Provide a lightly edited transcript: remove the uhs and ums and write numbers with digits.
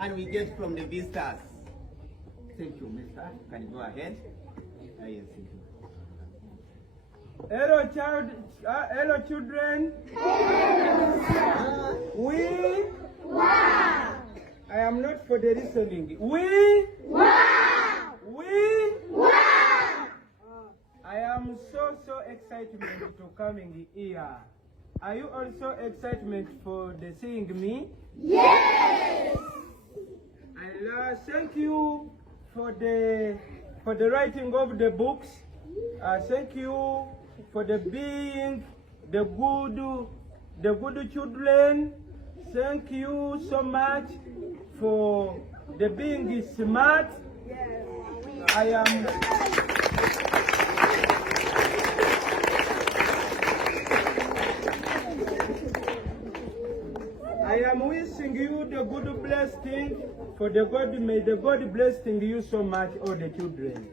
and we get from the visitors. Thank you, mister. Can you go ahead? Yes, thank you. Hello, hello, children. We. Wow. I am not for the listening. We. Wow. We. Wow. I am so excited to coming here. Are you also excited for the seeing me? Yes. And thank you for the writing of the books. Thank you for the being the good children. Thank you so much for the being smart. I am wishing you the good blessing for the God. May the God blessing you so much, all the children.